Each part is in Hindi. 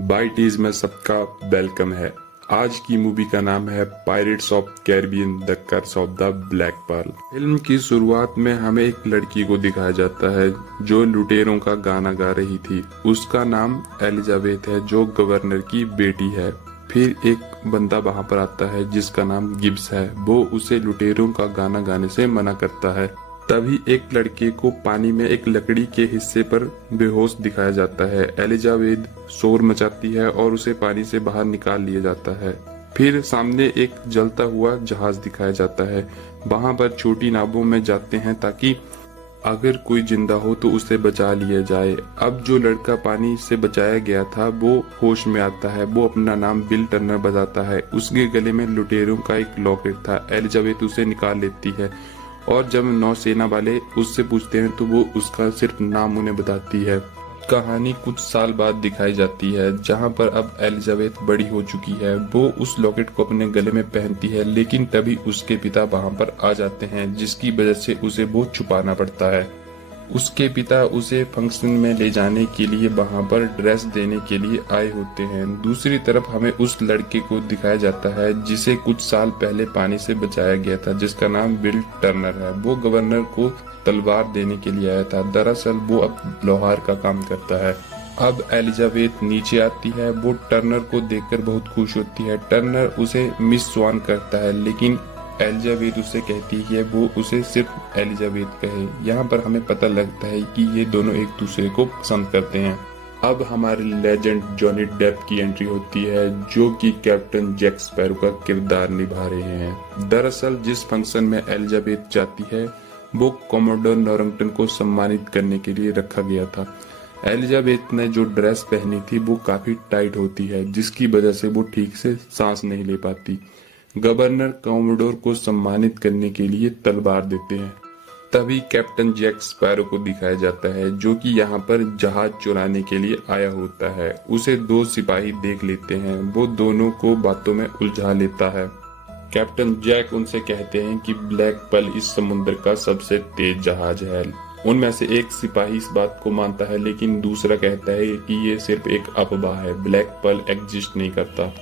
बाइटीज में सबका वेलकम है। आज की मूवी का नाम है pirates of Caribbean the curse of the black pearl. Film की शुरुआत में हमें एक लड़की को दिखाया जाता है जो लुटेरों का गाना गा रही थी। उसका नाम एलिजाबेथ है जो गवर्नर की बेटी है। फिर एक बंदा वहां पर आता है जिसका नाम गिब्स है। वो उसे लुटेरों का गाना गाने से मना करता है। तभी एक लड़के को पानी में एक लकड़ी के हिस्से पर बेहोश दिखाया जाता है। एलिजाबेथ शोर मचाती है और उसे पानी से बाहर निकाल लिया जाता है। फिर सामने एक जलता हुआ जहाज दिखाया जाता है। वहां पर छोटी नावों में जाते हैं ताकि अगर कोई जिंदा हो तो उसे बचा लिया जाए। अब जो लड़का पानी से बचाया गया था वो होश में आता है। वो अपना नाम बिल टर्नर बताता है। उसके गले में लुटेरों का एक लॉकेट था। एलिजाबेथ उसे निकाल लेती है और जब नौसेना वाले उससे पूछते हैं तो वो उसका सिर्फ नाम उन्हें बताती है। कहानी कुछ साल बाद दिखाई जाती है जहां पर अब एलिजाबेथ बड़ी हो चुकी है। वो उस लॉकेट को अपने गले में पहनती है लेकिन तभी उसके पिता वहां पर आ जाते हैं जिसकी वजह से उसे वो छुपाना पड़ता है। उसके पिता उसे फंक्शन में ले जाने के लिए वहां पर ड्रेस देने के लिए आए होते हैं। दूसरी तरफ हमें उस लड़के को दिखाया जाता है जिसे कुछ साल पहले पानी से बचाया गया था जिसका नाम बिल टर्नर है। वो गवर्नर को तलवार देने के लिए आया था। दरअसल वो अब लोहार का काम करता है। अब एलिजाबेथ नीचे आती है। वो टर्नर को देखकर बहुत खुश होती है। टर्नर उसे मिस स्वान करता है लेकिन एलिजाबेथ उसे कहती है वो उसे सिर्फ एलिजाबेथ कहे। यहाँ पर हमें पता लगता है कि ये दोनों एक दूसरे को पसंद करते हैं। अब हमारे लेजेंड जॉनी डेप की एंट्री होती है जो कि कैप्टन जैक स्पैरो का किरदार निभा रहे हैं। दरअसल जिस फंक्शन में एलिजाबेथ जाती है वो कॉमोडोर नॉरिंगटन को सम्मानित करने के लिए रखा गया था। एलिजाबेथ ने जो ड्रेस पहनी थी वो काफी टाइट होती है जिसकी वजह से वो ठीक से सांस नहीं ले पाती। गवर्नर कॉमोडोर को सम्मानित करने के लिए तलवार देते हैं। तभी कैप्टन जैक स्पैरो को दिखाया जाता है जो कि यहाँ पर जहाज चुराने के लिए आया होता है। उसे दो सिपाही देख लेते हैं। वो दोनों को बातों में उलझा लेता है। कैप्टन जैक उनसे कहते हैं कि ब्लैक पर्ल इस समुद्र का सबसे तेज जहाज है। उनमें से एक सिपाही इस बात को मानता है लेकिन दूसरा कहता है कि ये सिर्फ एक अफवाह है, ब्लैक पर्ल एग्जिस्ट नहीं करता।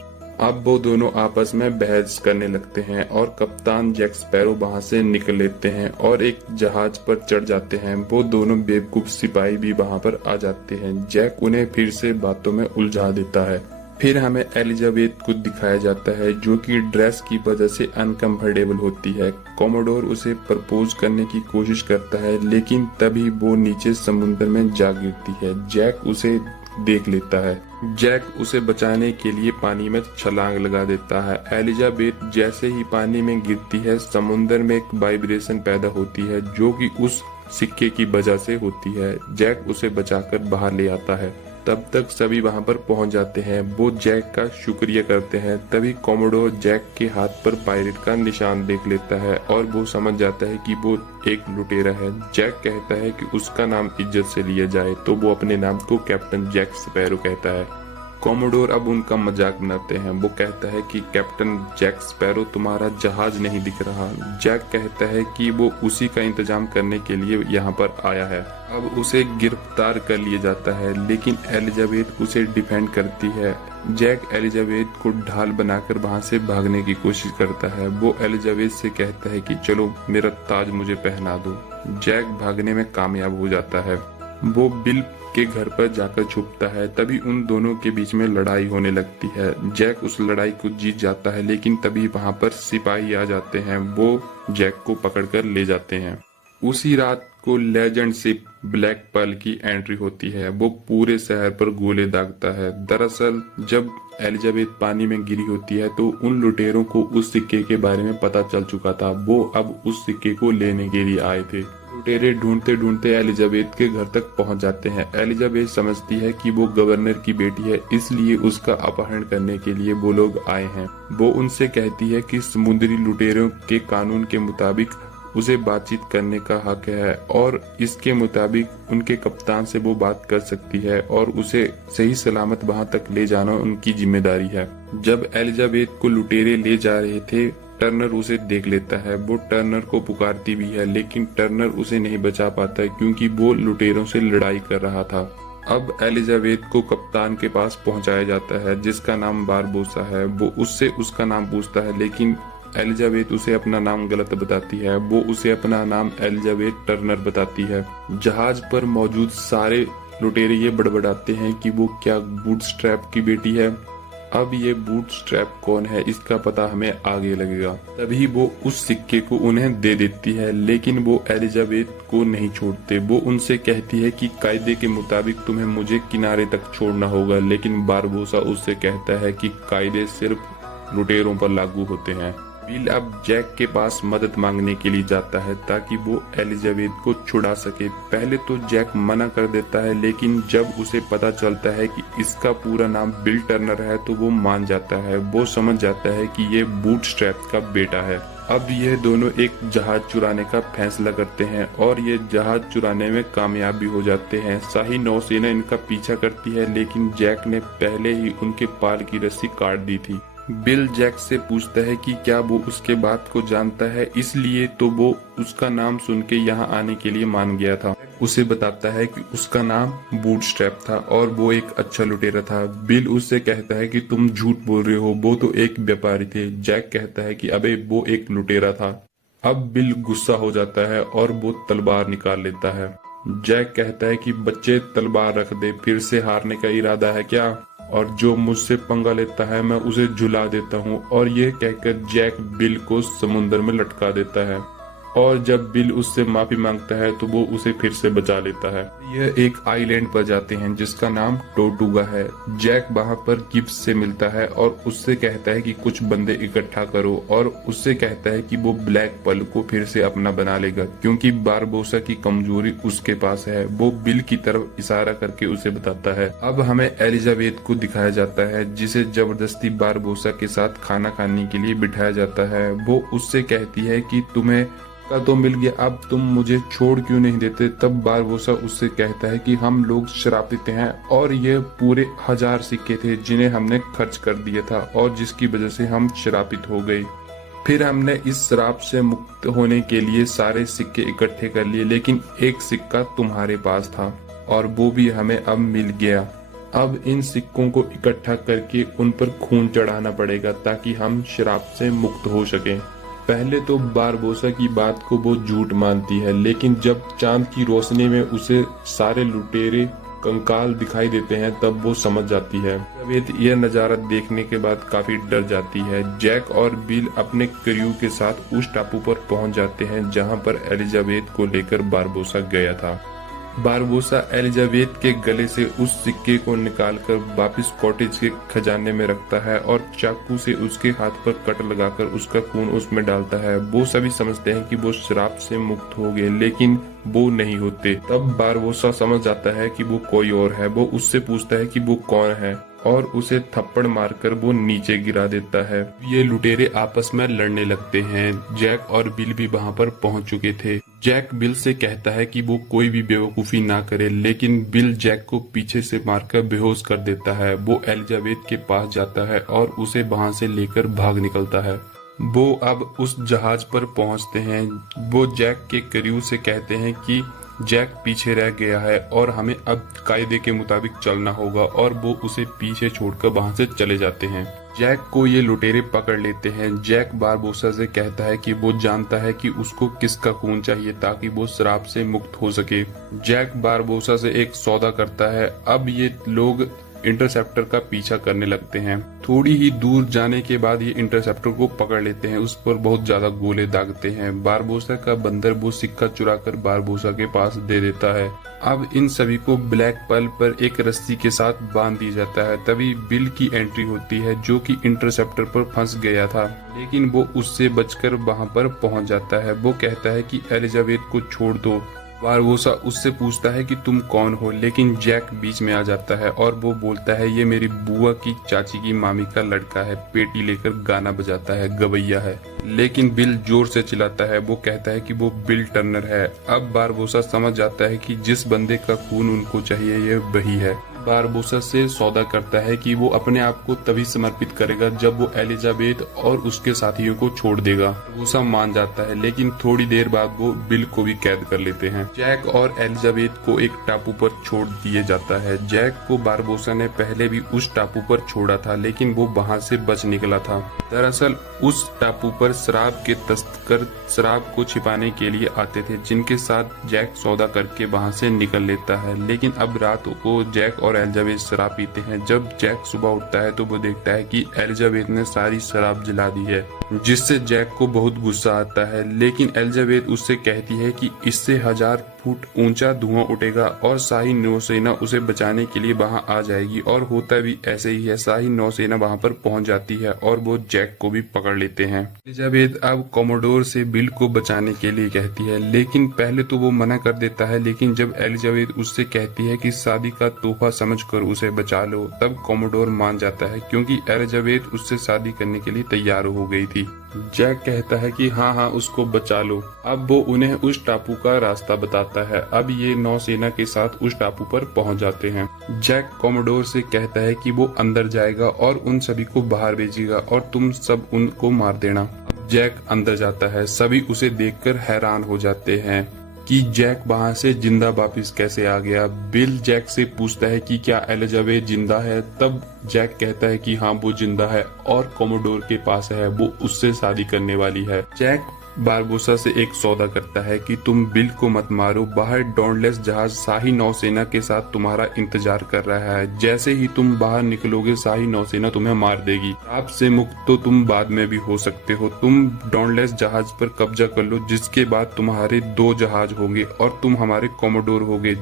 अब वो दोनों आपस में बहस करने लगते हैं और कप्तान जैक स्पैरो वहां से निकल लेते हैं और एक जहाज पर चढ़ जाते हैं। वो दोनों बेवकूफ सिपाही भी वहां पर आ जाते हैं। जैक उन्हें फिर से बातों में उलझा देता है। फिर हमें एलिजाबेथ को दिखाया जाता है जो कि ड्रेस की वजह से अनकंफर्टेबल होती है। कॉमोडोर उसे प्रपोज करने की कोशिश करता है लेकिन तभी वो नीचे समुद्र में जा गिरती है। जैक उसे देख लेता है। जैक उसे बचाने के लिए पानी में छलांग लगा देता है। एलिजाबेथ जैसे ही पानी में गिरती है समुद्र में एक वाइब्रेशन पैदा होती है जो कि उस सिक्के की वजह से होती है। जैक उसे बचाकर बाहर ले आता है। तब तक सभी वहां पर पहुंच जाते हैं। वो जैक का शुक्रिया करते हैं। तभी कॉमोडोर जैक के हाथ पर पायरेट का निशान देख लेता है और वो समझ जाता है कि वो एक लुटेरा है। जैक कहता है कि उसका नाम इज्जत से लिया जाए तो वो अपने नाम को कैप्टन जैक स्पैरो कहता है। कॉमोडोर अब उनका मजाक बनाते हैं। वो कहता है कि कैप्टन जैक स्पैरो तुम्हारा जहाज नहीं दिख रहा। जैक कहता है कि वो उसी का इंतजाम करने के लिए यहाँ पर आया है। अब उसे गिरफ्तार कर लिया जाता है लेकिन एलिजाबेथ उसे डिफेंड करती है। जैक एलिजाबेथ को ढाल बनाकर वहां से भागने की कोशिश करता है। वो एलिजाबेथ से कहता है कि चलो मेरा ताज मुझे पहना दो। जैक भागने में कामयाब हो जाता है। वो बिल के घर पर जाकर छुपता है। तभी उन दोनों के बीच में लड़ाई होने लगती है। जैक उस लड़ाई को जीत जाता है लेकिन तभी वहां पर सिपाही आ जाते हैं। वो जैक को पकड़कर ले जाते हैं। उसी रात को लेजेंड शिप ब्लैक पर्ल की एंट्री होती है। वो पूरे शहर पर गोले दागता है। दरअसल जब एलिजाबेथ पानी में गिरी होती है तो उन लुटेरों को उस सिक्के के बारे में पता चल चुका था। वो अब उस सिक्के को लेने के लिए आए थे। लुटेरे ढूंढते ढूंढते एलिजाबेथ के घर तक पहुंच जाते हैं। एलिजाबेथ समझती है कि वो गवर्नर की बेटी है इसलिए उसका अपहरण करने के लिए वो लोग आए हैं। वो उनसे कहती है कि समुद्री लुटेरों के कानून के मुताबिक उसे बातचीत करने का हक है और इसके मुताबिक उनके कप्तान से वो बात कर सकती है और उसे सही सलामत वहां तक ले जाना उनकी जिम्मेदारी है। जब एलिजाबेथ को लुटेरे ले जा रहे थे टर्नर उसे देख लेता है। वो टर्नर को पुकारती भी है लेकिन टर्नर उसे नहीं बचा पाता क्योंकि वो लुटेरों से लड़ाई कर रहा था। अब एलिजाबेथ को कप्तान के पास पहुंचाया जाता है जिसका नाम बारबोसा है। वो उससे उसका नाम पूछता है, लेकिन एलिजाबेथ उसे अपना नाम गलत बताती है। वो उसे अपना नाम एलिजाबेथ टर्नर बताती है। जहाज पर मौजूद सारे लुटेरे ये बड़बड़ाते हैं कि वो क्या बूटस्ट्रैप की बेटी है। अब ये बूटस्ट्रैप कौन है इसका पता हमें आगे लगेगा। तभी वो उस सिक्के को उन्हें दे देती है, लेकिन वो एलिजाबेथ को नहीं छोड़ते। वो उनसे कहती है कि कायदे के मुताबिक तुम्हें मुझे किनारे तक छोड़ना होगा, लेकिन बारबोसा उससे कहता है कि कायदे सिर्फ लुटेरों पर लागू होते हैं। बिल अब जैक के पास मदद मांगने के लिए जाता है ताकि वो एलिजाबेथ को छुड़ा सके। पहले तो जैक मना कर देता है, लेकिन जब उसे पता चलता है कि इसका पूरा नाम बिल टर्नर है तो वो मान जाता है। वो समझ जाता है कि ये बूटस्ट्रैप का बेटा है। अब ये दोनों एक जहाज चुराने का फैसला करते हैं और ये जहाज चुराने में कामयाब भी हो जाते हैं। शाही नौसेना इनका पीछा करती है, लेकिन जैक ने पहले ही उनके पाल की रस्सी काट दी थी। बिल जैक से पूछता है कि क्या वो उसके बात को जानता है, इसलिए तो वो उसका नाम सुन के यहाँ आने के लिए मान गया था। उसे बताता है कि उसका नाम बूटस्ट्रैप था और वो एक अच्छा लुटेरा था। बिल उससे कहता है कि तुम झूठ बोल रहे हो, वो तो एक व्यापारी थे। जैक कहता है कि अबे वो एक लुटेरा था। अब बिल गुस्सा हो जाता है और वो तलवार निकाल लेता है। जैक कहता है कि बच्चे तलवार रख दे, फिर से हारने का इरादा है क्या? और जो मुझसे पंगा लेता है मैं उसे झुला देता हूँ। और ये कहकर जैक बिल को समुद्र में लटका देता है और जब बिल उससे माफी मांगता है तो वो उसे फिर से बचा लेता है। यह एक आइलैंड पर जाते हैं जिसका नाम टोर्टुगा है। जैक वहाँ पर गिब्स से मिलता है और उससे कहता है कि कुछ बंदे इकट्ठा करो और उससे कहता है कि वो ब्लैक पर्ल को फिर से अपना बना लेगा क्योंकि बारबोसा की कमजोरी उसके पास है। वो बिल की तरफ इशारा करके उसे बताता है। अब हमें एलिजाबेथ को दिखाया जाता है जिसे जबरदस्ती बारबोसा के साथ खाना खाने के लिए बिठाया जाता है। वो उससे कहती है कि तुम्हें का तो मिल गया, अब तुम मुझे छोड़ क्यों नहीं देते? तब बारबोसा उससे कहता है कि हम लोग शराब पीते हैं और ये पूरे 1000 सिक्के थे जिन्हें हमने खर्च कर दिया था और जिसकी वजह से हम शराबित हो गए। फिर हमने इस शराब से मुक्त होने के लिए सारे सिक्के इकट्ठे कर लिए, लेकिन एक सिक्का तुम्हारे पास था और वो भी हमें अब मिल गया। अब इन सिक्कों को इकट्ठा करके उन पर खून चढ़ाना पड़ेगा ताकि हम शराब से मुक्त हो सकें। पहले तो बारबोसा की बात को वो झूठ मानती है, लेकिन जब चांद की रोशनी में उसे सारे लुटेरे कंकाल दिखाई देते हैं तब वो समझ जाती है। एलिजाबेथ यह नजारा देखने के बाद काफी डर जाती है। जैक और बिल अपने क्रू के साथ उस टापू पर पहुंच जाते हैं जहां पर एलिजाबेथ को लेकर बारबोसा गया था। बारबोसा एलिजाबेथ के गले से उस सिक्के को निकालकर वापस कॉटेज के खजाने में रखता है और चाकू से उसके हाथ पर कट लगाकर उसका खून उसमें डालता है। वो सभी समझते हैं कि वो शराब से मुक्त हो गए, लेकिन वो नहीं होते। तब बारबोसा समझ जाता है कि वो कोई और है। वो उससे पूछता है कि वो कौन है और उसे थप्पड़ मारकर वो नीचे गिरा देता है। ये लुटेरे आपस में लड़ने लगते हैं। जैक और बिल भी वहाँ पर पहुँच चुके थे। जैक बिल से कहता है कि वो कोई भी बेवकूफी ना करे, लेकिन बिल जैक को पीछे से मारकर बेहोश कर देता है। वो एलिजाबेथ के पास जाता है और उसे वहाँ से लेकर भाग निकलता है। वो अब उस जहाज पर पहुँचते हैं। वो जैक के क्रू से कहते हैं कि जैक पीछे रह गया है और हमें अब कायदे के मुताबिक चलना होगा और वो उसे पीछे छोड़कर वहां से चले जाते हैं। जैक को ये लुटेरे पकड़ लेते हैं। जैक बारबोसा से कहता है कि वो जानता है कि उसको किसका खून चाहिए ताकि वो शराब से मुक्त हो सके। जैक बारबोसा से एक सौदा करता है। अब ये लोग इंटरसेप्टर का पीछा करने लगते हैं। थोड़ी ही दूर जाने के बाद ये इंटरसेप्टर को पकड़ लेते हैं। उस पर बहुत ज्यादा गोले दागते हैं। बारबोसा का बंदर वो सिक्का चुराकर बारबोसा के पास दे देता है। अब इन सभी को ब्लैक पर्ल पर एक रस्सी के साथ बांध दिया जाता है। तभी बिल की एंट्री होती है जो कि इंटरसेप्टर पर फंस गया था, लेकिन वो उससे बचकर वहां पर पहुंच जाता है। वो कहता है कि एलिजाबेथ को छोड़ दो। बारबोसा उससे पूछता है कि तुम कौन हो, लेकिन जैक बीच में आ जाता है और वो बोलता है ये मेरी बुआ की चाची की मामी का लड़का है, पेटी लेकर गाना बजाता है, गवैया है। लेकिन बिल जोर से चिल्लाता है। वो कहता है कि वो बिल टर्नर है। अब बारबोसा समझ जाता है कि जिस बंदे का खून उनको चाहिए ये वही है। बारबोसा से सौदा करता है कि वो अपने आप को तभी समर्पित करेगा जब वो एलिजाबेथ और उसके साथियों को छोड़ देगा। बारबोसा मान जाता है, लेकिन थोड़ी देर बाद वो बिल को भी कैद कर लेते हैं। जैक और एलिजाबेथ को एक टापू पर छोड़ दिया जाता है। जैक को बारबोसा ने पहले भी उस टापू पर छोड़ा था, लेकिन वो वहाँ से बच निकला था। दरअसल उस टापू पर शराब के तस्कर शराब को छिपाने के लिए आते थे, जिनके साथ जैक सौदा करके वहाँ से निकल लेता है। लेकिन अब रात को जैक और एलिजाबेथ शराब पीते हैं। जब जैक सुबह उठता है तो वो देखता है कि एलिजाबेथ ने सारी शराब जला दी है, जिससे जैक को बहुत गुस्सा आता है। लेकिन एलिजाबेथ उससे कहती है कि इससे 1000 फुट ऊंचा धुआं उठेगा और शाही नौसेना उसे बचाने के लिए वहां आ जाएगी। और होता भी ऐसे ही है। शाही नौसेना वहां पर पहुंच जाती है और वो जैक को भी पकड़ लेते हैं। एलिजाबेथ अब कॉमोडोर से बिल को बचाने के लिए कहती है, लेकिन पहले तो वो मना कर देता है। लेकिन जब एलिजाबेथ उससे कहती है कि शादी का तोहफा समझकर उसे बचा लो, तब कॉमोडोर मान जाता है, क्योंकि एलिजाबेथ उससे शादी करने के लिए तैयार हो गई थी। जैक कहता है कि हाँ उसको बचा लो। अब वो उन्हें उस टापू का रास्ता बताता है। अब ये नौसेना के साथ उस टापू पर पहुंच जाते हैं। जैक कॉमोडोर से कहता है कि वो अंदर जाएगा और उन सभी को बाहर भेजेगा और तुम सब उनको मार देना। जैक अंदर जाता है। सभी उसे देखकर हैरान हो जाते हैं कि जैक वहां से जिंदा वापिस कैसे आ गया। बिल जैक से पूछता है कि क्या एलिजाबेथ जिंदा है। तब जैक कहता है कि हाँ वो जिंदा है और कॉमोडोर के पास है, वो उससे शादी करने वाली है। जैक बारबोसा से एक सौदा करता है कि तुम बिल को मत मारो। बाहर डॉनलेस जहाज शाही नौसेना के साथ तुम्हारा इंतजार कर रहा है। जैसे ही तुम बाहर निकलोगे शाही नौसेना तुम्हें मार देगी। आपसे मुक्त तो तुम बाद में भी हो सकते हो। तुम डॉनलेस जहाज पर कब्जा कर लो, जिसके बाद तुम्हारे 2 जहाज होंगे और तुम हमारे कॉमोडोर होगे।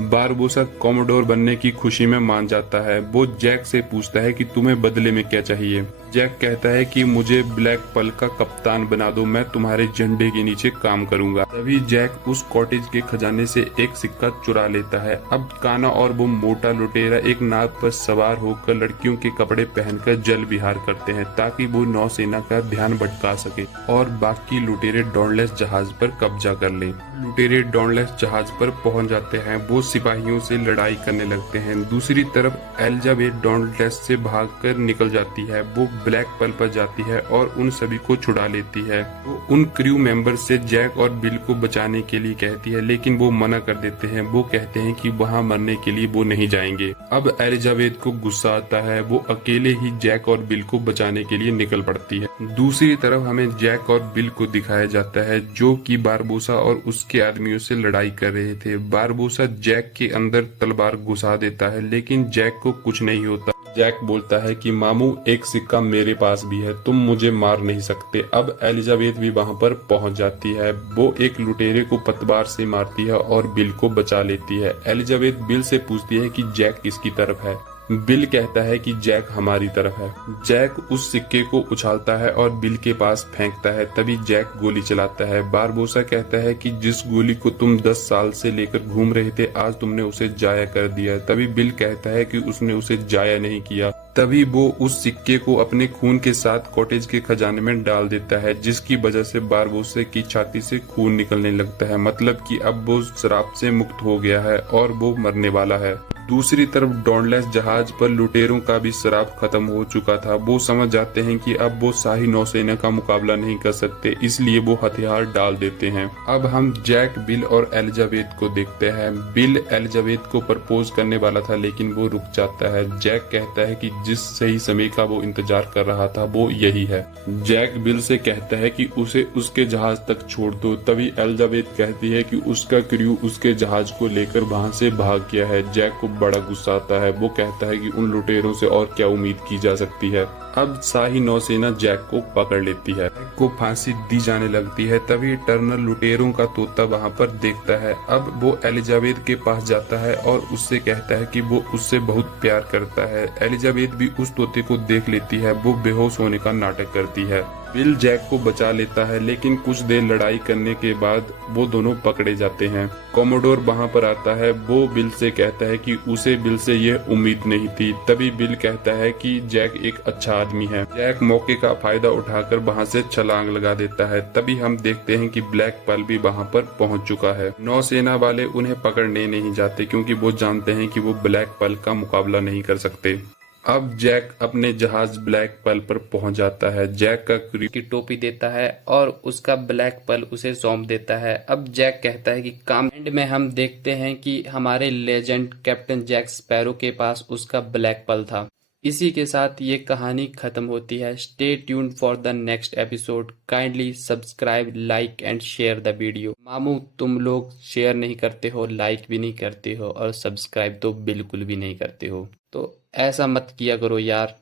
बारबोसा कॉमोडोर बनने की खुशी में मान जाता है। वो जैक से पूछता है कि तुम्हें बदले में क्या चाहिए। जैक कहता है कि मुझे ब्लैक पर्ल का कप्तान बना दो, मैं तुम्हारे झंडे के नीचे काम करूंगा। तभी जैक उस कॉटेज के खजाने से एक सिक्का चुरा लेता है। अब काना और वो मोटा लुटेरा एक नाव पर सवार होकर लड़कियों के कपड़े पहनकर जल विहार करते हैं, ताकि वो नौसेना का ध्यान भटका सके और बाकी लुटेरे डॉनलेस जहाज पर कब्जा कर लें। लुटेरे डॉनलेस जहाज पर पहुंच जाते हैं। वो सिपाहियों से लड़ाई करने लगते हैं। दूसरी तरफ एलिजाबेथ डॉनलेस से भागकर निकल जाती है। वो ब्लैक पर्ल पर जाती है और उन सभी को छुड़ा लेती है। वो उन क्रू मेंबर से जैक और बिल को बचाने के लिए कहती है, लेकिन वो मना कर देते हैं। वो कहते हैं कि वहां मरने के लिए वो नहीं जाएंगे। अब एलिजाबेथ को गुस्सा आता है। वो अकेले ही जैक और बिल को बचाने के लिए निकल पड़ती है। दूसरी तरफ हमें जैक और बिल को दिखाया जाता है, जो कि बारबोसा और उसके आदमियों से लड़ाई कर रहे थे। बारबोसा जैक के अंदर तलवार घुसा देता है, लेकिन जैक को कुछ नहीं होता। जैक बोलता है कि मामू एक सिक्का मेरे पास भी है, तुम मुझे मार नहीं सकते। अब एलिजाबेथ भी वहां पर पहुंच जाती है। वो एक लुटेरे को पतवार से मारती है और बिल को बचा लेती है। एलिजाबेथ बिल से पूछती है कि जैक किसकी तरफ है। बिल कहता है कि जैक हमारी तरफ है। जैक उस सिक्के को उछालता है और बिल के पास फेंकता है। तभी जैक गोली चलाता है। बारबोसा कहता है कि जिस गोली को तुम 10 साल से लेकर घूम रहे थे, आज तुमने उसे जाया कर दिया। तभी बिल कहता है कि उसने उसे जाया नहीं किया। तभी वो उस सिक्के को अपने खून के साथ कॉटेज के खजाने में डाल देता है, जिसकी वजह से बारबोसा की छाती से खून निकलने लगता है। मतलब कि अब वो शराब से मुक्त हो गया है और वो मरने वाला है। दूसरी तरफ डॉनलेस जहाज पर लुटेरों का भी शराब खत्म हो चुका था। वो समझ जाते हैं कि अब वो शाही नौसेना का मुकाबला नहीं कर सकते, इसलिए वो हथियार डाल देते हैं। अब हम जैक, बिल और एलिजाबेथ को देखते हैं। बिल एलिजाबेथ को प्रपोज करने वाला था, लेकिन वो रुक जाता है। जैक कहता है कि जिस सही समय का वो इंतजार कर रहा था वो यही है। जैक बिल से कहता है कि उसे उसके जहाज तक छोड़ दो। तभी एलिजाबेथ कहती है कि उसका क्रू उसके जहाज को लेकर वहाँ से भाग गया है। जैक को बड़ा गुस्सा आता है। वो कहता है कि उन लुटेरों से और क्या उम्मीद की जा सकती है। अब शाही नौसेना जैक को पकड़ लेती है। जैक को फांसी दी जाने लगती है। तभी टर्नर लुटेरों का तोता वहाँ पर देखता है। अब वो एलिजाबेथ के पास जाता है और उससे कहता है कि वो उससे बहुत प्यार करता है। एलिजाबेथ भी उस तोते को देख लेती है। वो बेहोश होने का नाटक करती है। बिल जैक को बचा लेता है, लेकिन कुछ देर लड़ाई करने के बाद वो दोनों पकड़े जाते हैं। कॉमोडोर वहां पर आता है। वो बिल से कहता है कि उसे बिल से यह उम्मीद नहीं थी। तभी बिल कहता है कि जैक एक अच्छा आदमी है। जैक मौके का फायदा उठाकर वहां से छलांग लगा देता है। तभी हम देखते हैं कि ब्लैक पर्ल भी वहां पर पहुंच चुका है। नौसेना वाले उन्हें पकड़ने नहीं जाते, क्योंकि वो जानते हैं कि वो ब्लैक पर्ल का मुकाबला नहीं कर सकते। अब जैक अपने जहाज ब्लैक पर्ल पर पहुंच जाता है। जैक का क्रू की टोपी देता है और उसका ब्लैक पर्ल उसे सौंप देता है। अब जैक कहता है कि काम। एंड में हम देखते हैं कि हमारे लेजेंड कैप्टन जैक स्पैरो के पास उसका ब्लैक पर्ल था। इसी के साथ ये कहानी खत्म होती है। Stay tuned for the next episode. Kindly subscribe, like and share the video. मामू, तुम लोग शेयर नहीं करते हो, लाइक भी नहीं करते हो और सब्सक्राइब तो बिल्कुल भी नहीं करते हो, तो ऐसा मत किया करो यार।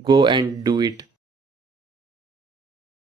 Go and do it.